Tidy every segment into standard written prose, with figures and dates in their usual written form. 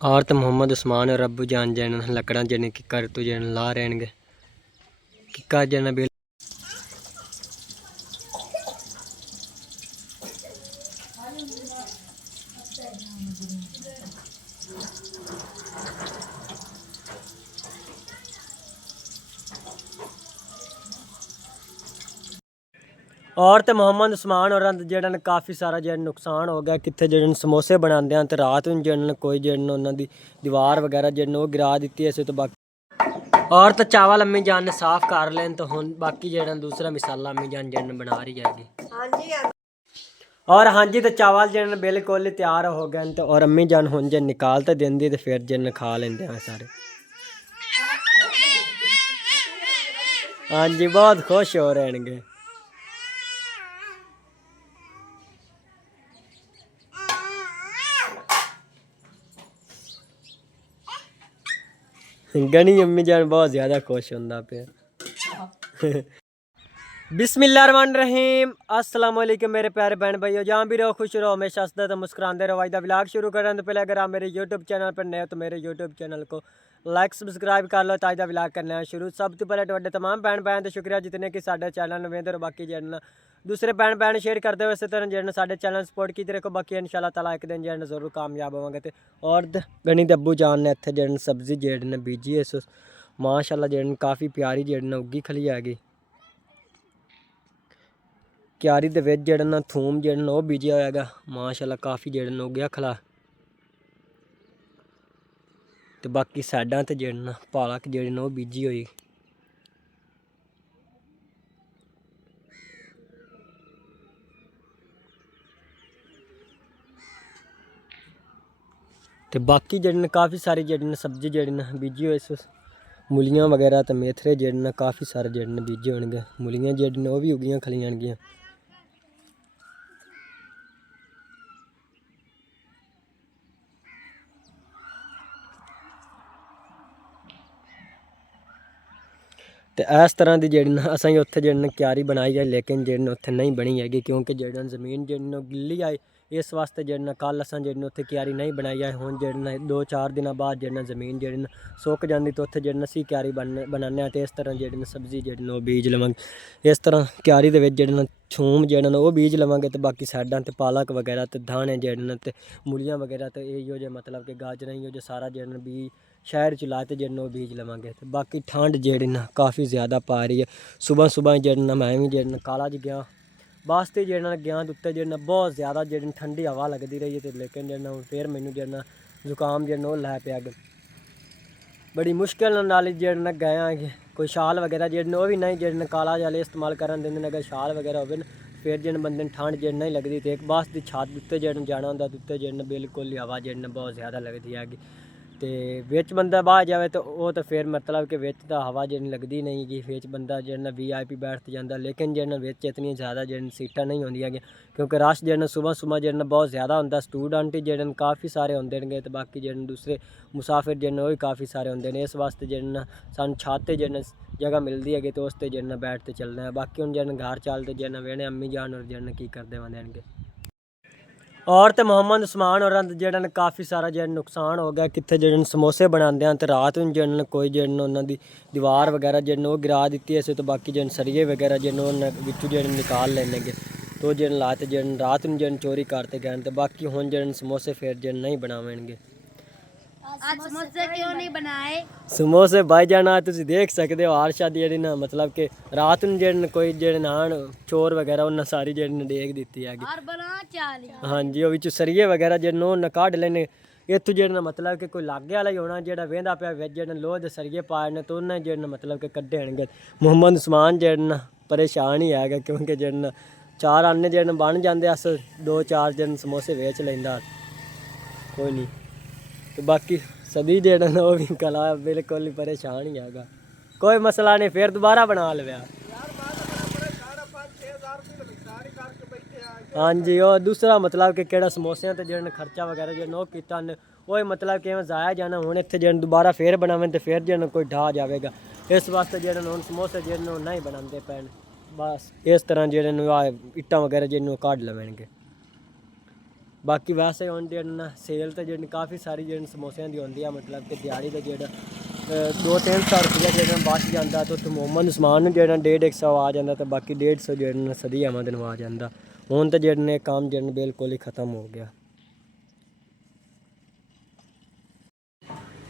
औरत मोहम्मद उस्मान और अब्बू जान जैन लकड़ा जन की कर तो जन ला रहेंगे किका जन बिल। और तो मोहम्मद उस्मान और जन काफ़ी सारा जन नुकसान हो गया कितने जन समोसे बनाते हैं तो रात में जन कोई जन उन्होंने दीवार वगैरह जन वो गिरा दी है तो बाकी और तो चावल अम्मी जान ने साफ कर लें तो हुन बाकी जन दूसरा मिसाला अम्मी जान जन बना रही जाएगी। और हाँ जी तो चावल जन बिल्कुल तैयार हो गए तो और अम्मी जान हुन जन निकाल तो देंदी तो फिर जन खा लेंदे हैं सारे। हाँ जी बहुत खुश हो रहे हैं। गनी अम्मी जान बहुत ज़्यादा खुश होंदा पे। बिस्मिल्लाहिर्रहमानिर्रहीम अस्सलाम वालेकुम मेरे प्यारे बहन भाइयों, जहाँ भी रहो खुश रहो हमेशा हंसते तो मुस्कुराते रहो। आज दा व्लॉग शुरू करने तो पहले अगर आप मेरे यूट्यूब चैनल पर नए हो तो मेरे यूट्यूब चैनल को लाइक सब्सक्राइब कर लो। ताज़ा व्लॉग करना है शुरू। सब तो पहले तुहाडे तमाम भैन भैन तो शुक्रिया जितने कि साडे चैनल में वेंदे बाकी जन दूसरे भैन भैन शेयर करते हो इस तरह जन साडे चैनल सपोर्ट कीते रखो। बाकी इंशाल्लाह ताला एक दिन जन जरूर कामयाब होवांगे। ते और गनी दे अब्बू जान ने इत्थे जन सब्जी जेड़ने बीजी इस माशाल्लाह जन काफ़ी प्यारी जन उगी खली हैगी। क्यारी दे विच जेड़ा थूम जेड़ा वो बीजिया होएगा माशाल्लाह काफ़ी जेड़ा उगया खला। तो बाकी साइडां ते जेड़ा पालक जेड़ी वो बीजी हुई। तो बाकी जेड़े काफ़ी सारी जेड़ी सब्जी जेड़ी बीजी हुई इस मूलियां वगैरह तो मेथरे जेड़े काफ़ी सारे जेड़े बीजे होणगे। मूलियां जेड़ी वो भी उगियां खलियां गईयां। तो इस तरह की जी असें उत्थे जी क्यारी बनाई है लेकिन जी उत्थे नहीं बनी हैगी क्योंकि जी जमीन जी गिल्ली आई इस वास्ते जी कल असें जी उत्थे क्यारी नहीं बनाई है। हुण जी 2-4 दिन बाद जी जमीन जी सुक जाती तो उत्थे जी असी क्यारी बनाने तो इस तरह जी सब्जी जी बीज लवांगे। इस तरह क्यारी दे विच जी थूम जी वो बीज लवांगे तो बाकी साइडां ते पालक वगैरह तो धाने जी मूलियां वगैरह तो इहो जे मतलब कि गाजरां इहो जे सारा जी बीज शहर च लाते जड़ना बीज लवांगे। तो बाकी ठंड जेड़ी काफ़ी ज़्यादा पा रही है। सुबह सुबह जड़ना मैं भी जड़ना कॉलेज गया वास्ते जड़ना गया उत्ते जड़ना बहुत ज़्यादा जड़ी ठंडी हवा लगती रही है। तो लेकिन जड़ना फिर मैनू जड़ना जुकाम जड़ना वो लै पिया बड़ी मुश्किल नाल जड़ना गए कोई शाल वगैरह जड़ने वो भी नहीं जड़ने कॉलेज वाले इस्तेमाल करन देंदे अगर शाल वगैरह हो फिर जन बंदे ठंड जड़ नहीं लगती। तो एक बस की छत उत्ते जड़न जाना होंदा उत्ते जड़न बिल्कुल हवा जड़ना बहुत ज़्यादा लगती हैगी। तो बिच बंदा बाहर जाए तो वो तो फिर मतलब कि बिच तो हवा जी लगती नहीं कि बिच बंदा जड़ना VIP बैठ जाता लेकिन जड़ना बिच इतनी ज़्यादा जड़ सीटां नहीं होंदियां क्योंकि रश जड़ना सुबह सुबह जड़ना बहुत ज़्यादा होंदा। स्टूडेंट जड़न काफ़ी सारे होंदे ने तो बाकी जड़न दूसरे मुसाफिर जड़न वो भी काफ़ी सारे होंदे ने। इस वास्ते जड़ना सानूं छत जड़ना जगह मिलती है तो उस पर जड़ना बैठ के चलना है। बाकी हम जड़न घर चलते जड़ना वेने अम्मी जान और जड़ना की करते बंदे और तो मोहम्मद उस्मान और जड़न काफ़ी सारा जड़ नुकसान हो गया कितने जड़न समोसे बनाते हैं तो रात में जड़न कोई जड़न उन्होंने दीवार वगैरह जड़न वो गिरा दी है तो बाकी जड़न सरिये वगैरह जड़न बिचू जड़न निकाल लेने तो जड़न लाते जड़न रात में जड़न चोरी करते गए तो बाकी हुन जड़न समोसे फिर जड़न नहीं बनावेंगे। समोसे क्यों नहीं बनाए? समोसे भाई जाना तुम देख सकते हो हर शादी जी ना मतलब कि रात में जड़न कोई जड़न आन चोर वगैरह उन्हें सारी जड़न डेग दी है। हाँ जी वो बिचू सरिये वगैरह जड़न वो कढ़ लेने इतों जड़ना मतलब कि कोई लागे वाला ही होना जो वेंदा पाया बिच जड़न लोह के सरिये पाए ने तो उन्हें जड़न मतलब कि कड्ढे होंगे। मोहम्मद उस्मान जड़ना परेशान ही है क्योंकि जड़न 4 आने जड़न बन जाते अस 2-4 जड़न समोसे बेच लेंदा कोई नहीं। तो बाकी सदी जड़न वो भी कला बिल्कुल ही परेशान ही है कोई मसला नहीं फिर दोबारा बना लिया। हाँ जी वो दूसरा मतलब कि केड़ा समोसियां तो जड़न खर्चा वगैरह जड़न वो किता वो मतलब कि जाया जाना हूँ इतने जड़न दोबारा फिर बनावें तो फिर जड़न कोई ढा जाएगा। इस वास्ते जड़न हूँ समोसे जड़न नहीं बनाते पैन बस इस तरह जड़न इट्टा वगैरह जड़न काट लवेंगे। बाकी वैसे हुण जेह्ड़ा सेल तो जेह्ड़ी काफ़ी सारी जेह्ड़ी समोसियां दी होंदी है, मतलब कि दिहाड़ी का जेह्ड़ा 200-300 रुपया जेह्ड़ा बच जाता तो उत्थे मोमन समान जेह्ड़ा 150-100 आ जाता, तो बाकी 150 जेह्ड़ा सदी अहमद नू आ जाता। हुण तो जेह्ड़े काम जेह्ड़ा बिल्कुल ही ख़त्म हो गया।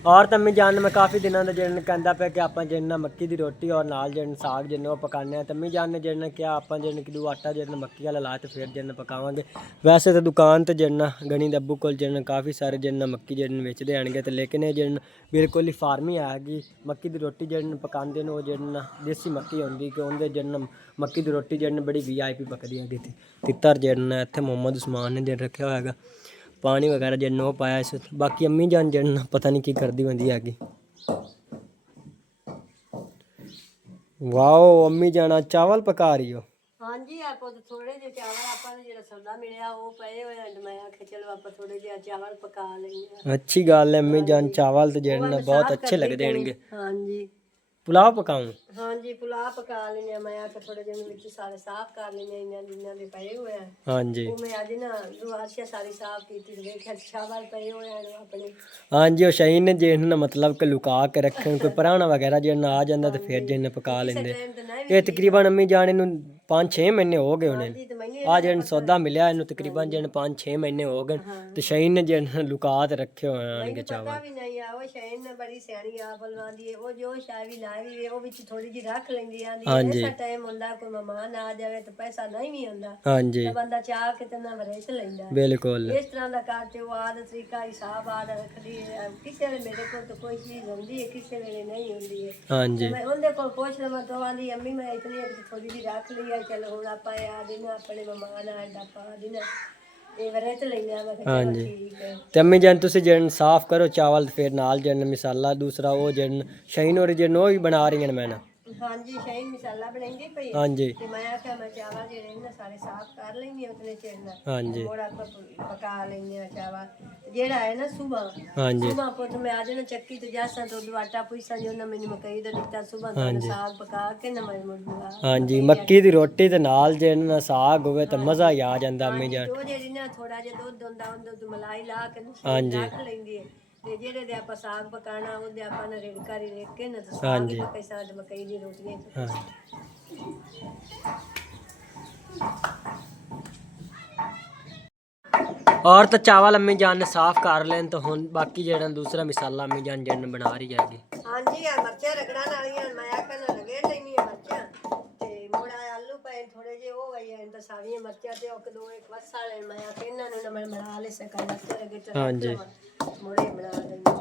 और तम्मी जान मैं काफ़ी दिनों का जेह्ड़ा कहता पे कि आप जेह्ड़ा मक्की की रोटी और नाल जेह्ड़ा साग जेह्ड़ा पकाने, तम्मी जान ने जेह्ड़ा क्या आप जेह्ड़ा कि आटा जेह्ड़ा मक्की वाला लाए तो फिर जेह्ड़ा पकावांगे। वैसे तो दुकान तो जेह्ड़ा गनी दे अब्बू कोल जेह्ड़ा काफ़ी सारे जेह्ड़ा मक्की जेह्ड़ा बेचदे आनगे, तो लेकिन ये जेह्ड़ा बिल्कुल ही फार्मी है कि मक्की की रोटी जेह्ड़ा पकाते हैं वो जेह्ड़ा देसी मक्की होंदी कि उंदे जेह्ड़ा मक्की की रोटी जेह्ड़ा बड़ी VIP पकदी है। तितर जेह्ड़ा इत्थे मोहम्मद उस्मान ने जेह्ड़ा रखा होएगा पानी वगैरह जेह्ड़ा वो पाया इस। बाकी अम्मी जान जेह्ड़ा पता नहीं की करदी होंदी हैगी। वाओ अम्मी जाना चावल पका रही हो। हाँ जी, आप थोड़े जे चावल ਆਪਾਂ ਨੂੰ ਜਿਹੜਾ ਸੌਦਾ ਮਿਲਿਆ ਉਹ ਪਏ ਹੋਏ ਹਨ, ਮੈਂ ਆਖਿਆ ਚਲੋ ਆਪਾਂ ਥੋੜੇ ਜਿਹਾ ਚਾਵਲ ਪਕਾ ਲਈਏ। अच्छी गल है अम्मी जान, चावल तो जेह्ड़े बहुत अच्छे लगदे होंगे। हाँ जी पुलाव पकाऊं? हाँ जी, पुलाव पका लेने, मैं आखिया थोड़े ਜਿਹੇ ਵਿੱਚ ਸਾਰੇ ਸਾਫ਼ ਕਰ ਲੈਣੇ, ਇਹਨਾਂ ਦਿਨਾਂ ਦੇ ਪਏ ਹੋਏ ਆ। हाँ जी ਉਹ ਮੈਂ ਅੱਜ ਨਾ ਦੁਆਸ਼ਾ ਸਾਰੀ ਸਾਫ਼ ਕੀਤੀ ਤੇ ਵੇਖਿਆ ਚਾਵਲ ਪਏ ਹੋਏ ਆ ਆਪਣੇ। हाँ जी, वो शहीन ने जेह्ड़ा मतलब कि लुका के रखे कोई पराना वगैरह जेह्ड़ा आ जाता तो फिर जेह्ड़ा पका लेंदे। ये तकरीबन अम्मी जान इनू 5-6 महीने हो गए होने आ जेह्ड़ा सौदा मिलिया इनू तकरीबन जेह्ड़ा 5-6 महीने हो गए, तो शहीन ने जेह्ड़ा लुका के रखे हुए हैं चावल। भी नहीं आ वो शहीन ने बड़ी सियाणी आ बलवांदी है, वो जो शाय भी लाई भी वो विच थोड़ी जी रख लेंदी आंदी हाँ है। जी ऐसा टाइम हुंदा कोई मेहमान आ जावे तो पैसा नहीं भी हुंदा, हाँ जी तो बंदा चाह के ते ना वरेच लैंदा है। बिल्कुल इस तरह का करते वो आदत तरीका हिसाब आद रखदी है। किसी वेले मेरे को तो कोई चीज हुंदी है, किसी वेले नहीं हुंदी है। हाँ जी मैं उनके को पूछ लवां तो आंदी अम्मी मैं इतनी थोड़ी जी रख ली है, चलो हुण आपा आ दिन अपने मेहमान आए डप्पा दिन ये वरेच लैंदा। मैं हाँ चलो जी ठीक है। ते अम्मी जान तुसी जेह्ड़ा साफ करो चावल फिर नाल जेह्ड़ा मिसाला दूसरा वो जेह्ड़ा शहीन और जेह्ड़ा वो भी बना रही हैं मैं ना। हाँ जी, शहीन मसाला बनाएंगे पई हाँ जी ते मैं आख्या मैं चावल जेह्ड़े ना सारे साफ कर लेंगे उतने चिर ना हाँ जी मोड़ा पका लेंगे चावल जेड़ा है ना सुबह हाँ जी सुबह पुत मैं आज ना चक्की तो जासा तो आटा पूछा जो ना मैंने मकई दा दिता सुबह हाँ तो जी साग पका के ना मैं मुर्गा हाँ जी मक्की दी रोटी ते नाल जेह्ड़ा साग होवे तो मज़ा ही आ जांदा अम्मी जान। तो जेड़ी ना थोड़ा जिहा दुध हुंदा उंदे मलाई ला के हाँ जी रख लेंदी है ते जेड़े दे आपा साग पकाना ओदे आपा ना रेड़का रेड़ के ना तो हाँ साग ही जी पकाई साग मकई दी रोटियां ही हाँ पकाई। और तो चावल अम्मी जान ने साफ कर लें तो हुन बाकी जेह्ड़ा दूसरा मिसाला अम्मी जान जेह्ड़ा बना रही हैगी। हाँ जी आ मर्चा रगड़ा नालियां मैं आखा ना रगड़ लेनी है मर्चा ते मोड़ा आलू पे थोड़े जे हो गई है तो सारी मर्चा ते एक दो एक बस वाले मैं आखे इन्हां नु ना मैं बना ले सका मर्चा रगड़ के हाँ रख जी लवां मोड़े बना लेंगे।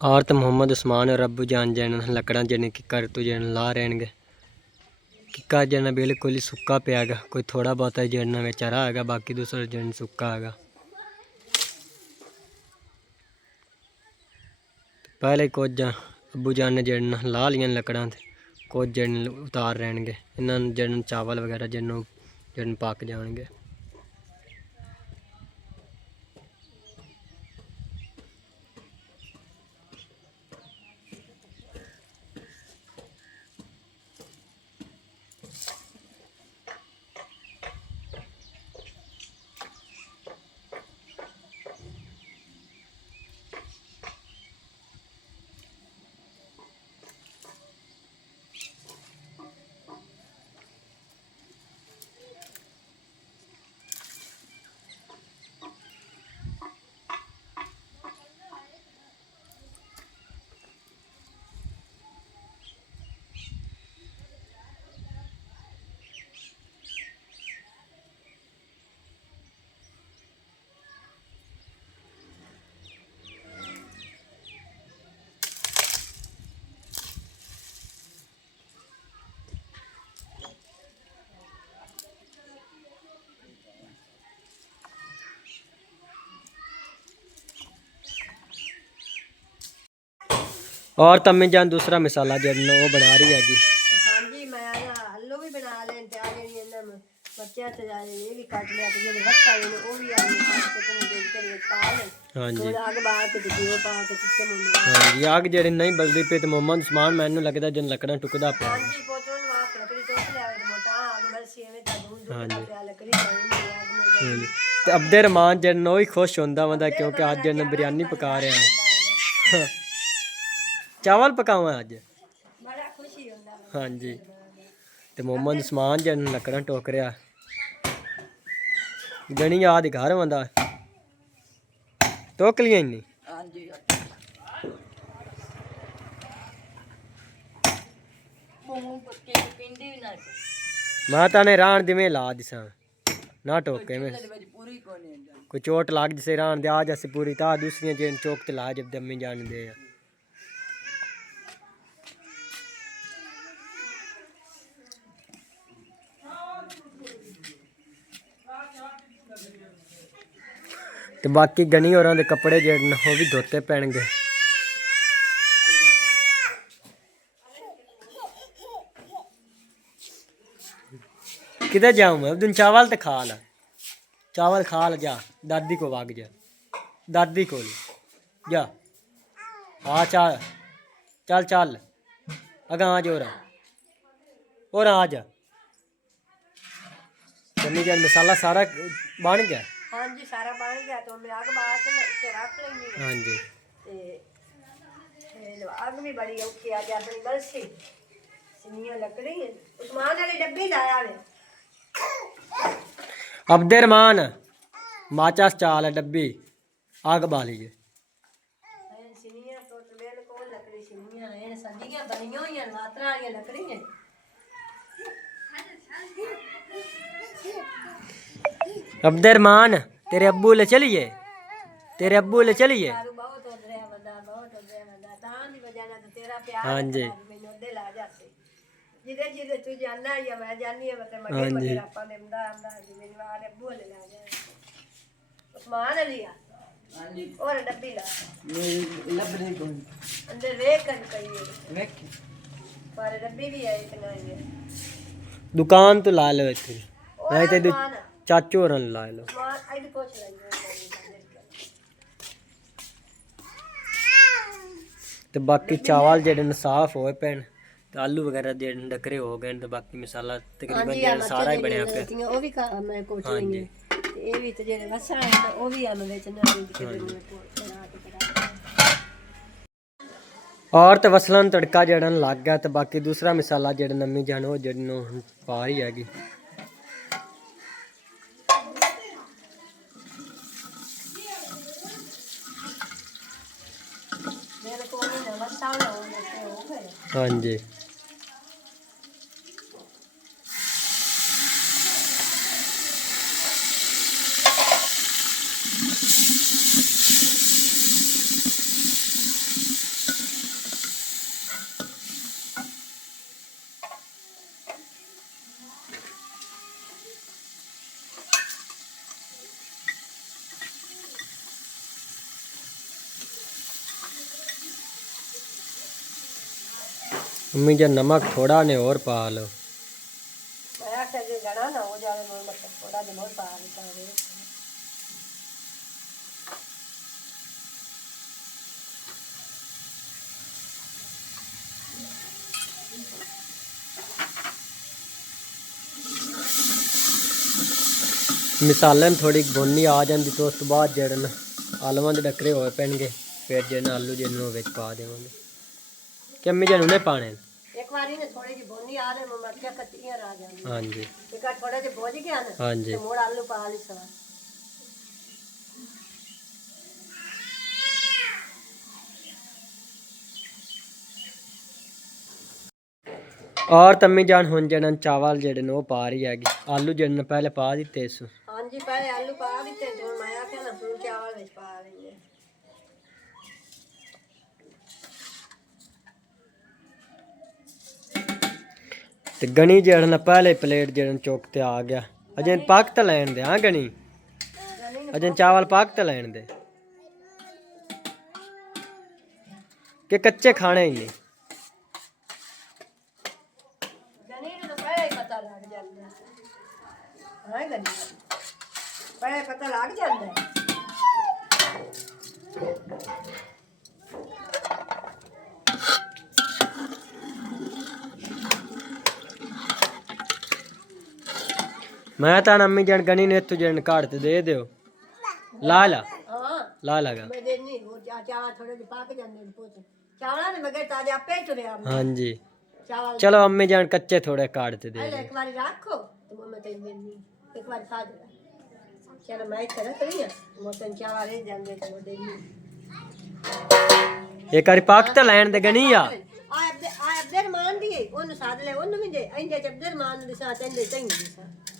और तो मोहम्मद उस्मान और अब्बू जान जन लकड़ा जन किकर तो जन ला रहेंगे। किका जन बिल्कुल ही सुक्का पियागा, कोई थोड़ा बहुत जन में चरा हैगा, बाकी दूसरा जन सुक्का हैगा। पहले कुछ अब्बू जान ने जन ला लिया लकड़ा कुछ जन उतार रहेंगे, इन्होंने जन चावल वगैरह जन पक जाएंगे। और तम्मी जान दूसरा मसाला जड़ना वो बना रही हैगी। हाँ जी मैं आलू भी बना लें ते आ जेडी इन्हां बच्चियां ते जा ये भी काट लिया ते जेडे वस्ता ने वो भी आलू काट के तुम देख कर पा ले। हाँ जी थोड़ा आग बाहर के घिओ पा के चिट्टे मुंडे। हाँ जी आग जेड़ी नहीं बलदी पे तो मोहम्मद उस्मान मैनू लगदा जन लकड़ा टुकदा पे। हाँ जी पोतों वाक लकड़ी टोक ले आवे मोटा आग बरसी एवे ता दूध हाँ दूध जी पे लकड़ी चाही आग मुड़ हाँ जी ते अब्दुर्रहमान जन ही खुश होंदा वंदा क्योंकि आज जन बिरयानी पका रहा है। चावल पकावा अज। बड़ा खुशी होंदा। हाँ जी ते मोहम्मद उस्मान जन लकड़ा टोक रहा गणी याद घर वंदा टोक लिया इन्नी। हाँ जी माता ने रान दिवें ला दिसा ना टोके में कोई चोट लाग जिसे रान दे आज ऐसे पूरी ता दूसरी जेन चौक ते ला जब दम्मी जान दे। ते बाकी गनी होरां दे कपड़े जेड़े न वो भी धोते पैणगे। किधर जाऊँ मैं उस दिन चावल तो खा ला चावल खा ला जा दादी को भाग जा दादी को जा हाँ चल चल चल अगा आ जा और आ जा चलनी जान मसाला सारा बन गया। हाँ जी सारा बन गया तो मैं आग बाहर से रख लेंगी। हाँ जी ते आग भी बड़ी औखी आ जा अपनी बरसी सिनिया लकड़ी उस्मान वाली डब्बी लाया वे। अब्दुर्रहमान माचास चाल डब्बी आग बाली जे सिनिया तो बिल्कुल लकड़ी सिनिया है सदियां बनियां हुई मात्रा वाली लकड़ी है। अब्दुर्रहमान तेरे अब्बू ले चलिए तेरे अब्बू ले चलिए। बहुत हो रहा बहुत हो रहा तां दी वजह ना तेरा प्यार हाँ जी मैनू दिल आ जाते जिदे जिदे तू जाना या मैं जानी है मतलब हाँ मगे जी मगे आपा ने अंदा जी मेरी वाले अब्बू ले ला जा उस्मान अली हाँ जी और डब्बी ला लबने को अंदर वेख कर कहिए वेख पर डब्बी भी है इतना ही दुकान तो ला लो इतनी नहीं तो चाचू होरां ला लो। आई पूछ लेंगे तो बाकी चावल जेडे न साफ होए पैन तो आलू वगैरह जेडे डकरे हो गए तो बाकी मसाला तकरीबन जेडा सारा ही बनया पे। ਉਹ ਵੀ ਮੈਂ ਕੋਚ ਲਈ ਹੈ ਤੇ ਇਹ ਵੀ ਤੇ ਜਿਹੜੇ ਵਸਾ ਹੈ ਤਾਂ ਉਹ ਵੀ ਆਮ ਵਿੱਚ ਨਾ और तो वसलन तड़का जेड़ा लग गया तो बाकी दूसरा मसाला जेड़ा नमी जान वो जेड़ा पा रही हैगी। हाँ जी मम्मी जो नमक थोड़ा ने और पा लो। मिसाले में थोड़ी भुन्नी आ जाती तो उस बाद जड़न आलूआं दे डकरे होए पैणगे फिर जन आलू जिन्हों विच पा देवांगे कि अम्मी जान उन्हें पाने एक बारी ने थोड़ी जी भुन्नी आ रहे मरचा कच्चियां रह जांदी। हाँ जी एक थोड़ा जे भुज गया ना हाँ जी ते मोड़ आलू पा ली सवा। और तम्मी जान हुन जड़न चावल जेड़े न वो पा रही हैगी आलू जड़न पहले पा दिते इस। हाँ जी पहले आलू पा दिते तो मैं आख्या ना फिर चावल विच पा रही है। ते गनी जड़न पहले प्लेट जड़न चौक ते आ गया अजय पाक तो लैन दे। हाँ गनी अजय चावल पाक तो लैन दे कि कच्चे खाने ही नहीं? गनी ਨੂੰ ਤਾਂ ਪਹਿਲਾਂ ਹੀ ਪਤਾ ਲੱਗ ਜਾਂਦਾ ਹੈ ਗਨੀ ਪਹਿਲਾਂ ਪਤਾ ਲੱਗ ਜਾਂਦਾ ਹੈ मैं ਤਾਂ ਅੰਮੀ ਜਾਨ ਗਣੀ ਨੇ ਇੱਥੋਂ ਜਣ ਕਾੜ ਤੇ ਦੇ ਦਿਓ ਲਾ ਲਾ ਹਾਂ ਲਾ ਲਗਾ ਮੈਂ ਦੇਣੀ ਉਹ ਚਾਵਲ ਥੋੜੇ ਜਿਹੇ ਪੱਕ ਜਾਂਦੇ ਨੇ ਪੁੱਤ ਚਾਵਲਾਂ ਦੇ ਮਗਰ ਤਾਜ਼ੇ ਆਪੇ ਹੀ ਤੁਰਿਆ हाँ जी ਚਾਵਲ चलो अम्मी जान कच्चे थोड़े काट दे ਪਹਿਲੇ ਇੱਕ ਵਾਰੀ ਰੱਖੋ ਤੇ ਮੈਂ ਤੈਨੂੰ ਦੇਣੀ ਇੱਕ ਵਾਰੀ ਖਾ ਦੇ ਚਲ ਮੈਂ ਇੱਥੇ ਰੱਖ ਰਹੀ ਹਾਂ ਮੋਟਨ ਚਾਵਲ ਰਹਿ ਜਾਂਦੇ ਤੇ ਉਹ ਦੇਣੀ एक बारी पाक तो लैन दे गनी आ ਆ ਅਬਦਰ ਮਾਨ ਦੀ ਉਹਨੂੰ ਸਾਧ ਲੈ ਉਹਨੂੰ ਵੀ ਦੇ ਇੰਦੇ ਚ ਅਬਦਰ ਮਾਨ ਦੇ ਸਾਥ ਇੰਦੇ ਚੰਗੀ ਦੀ ਸਾਥ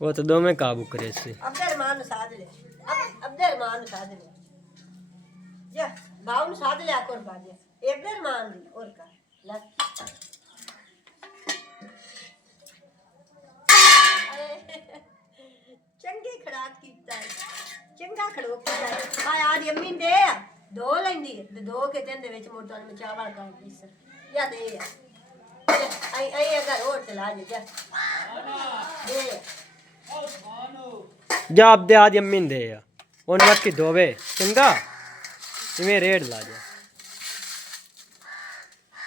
वो तो दो में काबू करे से ਅਬਦਰ ਮਾਨ ਨੂੰ ਸਾਧ ਲੈ ਅਬਦਰ ਮਾਨ ਨੂੰ ਸਾਧ ਲੈ ਜਾ ਬਾਉ ਨੂੰ ਸਾਧ ਲਿਆ ਕੋਰ ਬਾਜੇ ਅਬਦਰ ਮਾਨ ਦੀ ਔਰ ਕਾ ਲੈ ਚੰਗੀ ਖੜਾਕ ਕੀਤਾ ਹੈ ਚੰਗਾ ਖੜੋਕ ਕੀਤਾ ਹੈ ਆ ਯਾਰ ਯਮੀ ਦੇ ਆ ਦੋ ਲੈਂਦੀ ਹੈ ਤੇ ਦੋ ਕੇ ਦੇ ਵਿੱਚ ਮੋਟਾ ਨੂੰ ਚਾਵਲ ਕਰਦੀ ਸਰ ਜਾਂ ਦੇ ਆਈ ਅਗਰ ਹੋਰ ਚਲਾ ਜਾ ਦੇ जा अब दे आज अम्मी दे आ उन मत की धोवे चंगा इवें रेड ला जा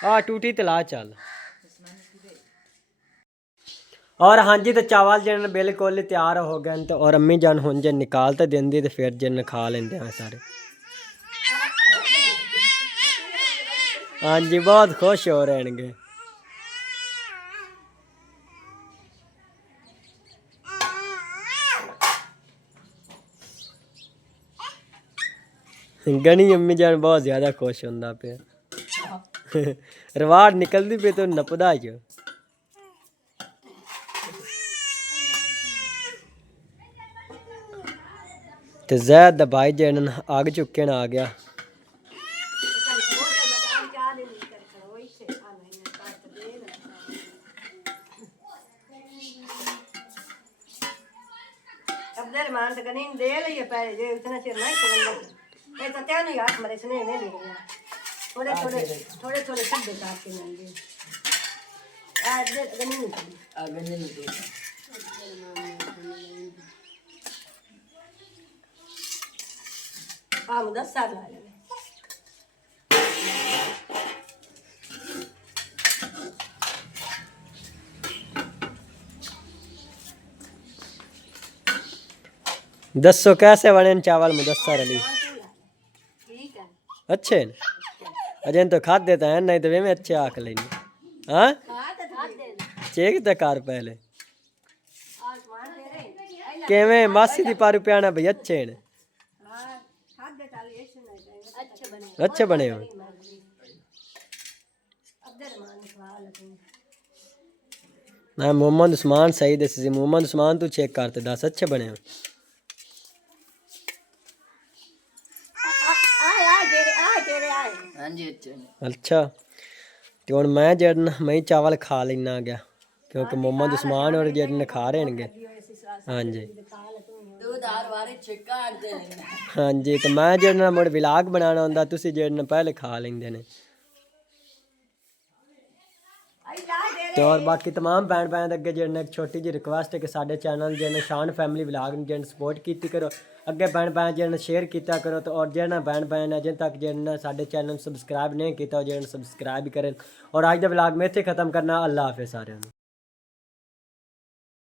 आ टूटी तला चल और हाँ जी तो चावल जन बिल्कुल तैयार हो गए तो और अम्मी जान हुन जन निकाल तो देंदी तो फिर जन खा लेंदे हैं सारे हाँ जी बहुत खुश हो रहे हैं गनी अम्मी जान बहुत ज्यादा खुश होंदा पे रवाड़ निकलदी पे तो नपदा च ते जैद दा भाई जन आग चुके न आ गया ਅਬਦਰ ਮਾਨ ਤੇ ਕਨੀ ਦੇ ਲਈਏ ਪੈਸੇ ਜੇ ਇਤਨਾ ਚਿਰ ਨਹੀਂ ਕਰਦਾ ਇਹ ਤਾਂ ਤੈਨੂੰ ਯਾਦ ਮਰੇ ਸਨੇ ਨਹੀਂ ਲੈ ਗਿਆ ਥੋੜੇ ਥੋੜੇ ਛੱਡੇ ਕਰਕੇ ਮੰਗੇ ਆ ਅਬਦਰ ਕਨੀ ਨਹੀਂ ਆ ਗੰਨੇ ਨਹੀਂ ਦੇ ਆ ਮੁੰਡਾ ਸਾਰ ਲਾ ਲੈ दसो कैसे बने न चावल मुदस्सर अली ठीक है अच्छे न अजन तो खाद देता है नहीं तो वे में अच्छे आख लेनी हाँ चेक तो कर पहले केवें मासी दी पारू प्याना भाई अच्छे न अच्छे बने हो ना मोहम्मद उस्मान सही दसी मोहम्मद उस्मान तू चेक करते 10 अच्छे बने हो अच्छा तो हूँ मैं जड़न मैं चावल खा लेना गया क्योंकि मोहम्मद उस्मान और जड़न खा रहे हैं हाँ जी हाँ जी तो मैं जड़ना मुड़ विलाग बनाना होंदा तुसी जड़न पहले खा लेंदे ने तो और बाकी तमाम भैन भैन अगे जड़ने एक छोटी जी रिक्वेस्ट है कि साडे चैनल जन शान फैमिली विलाग जन सपोर्ट की करो अगे भैन भैन जन शेयर किया करो तो और जन भैन भैन अजन तक जन साडे चैनल सब्सक्राइब नहीं किया जन सब्सक्राइब करें और आज का विलाग में इत्थे खत्म करना अल्लाह हाफिज़ सारे।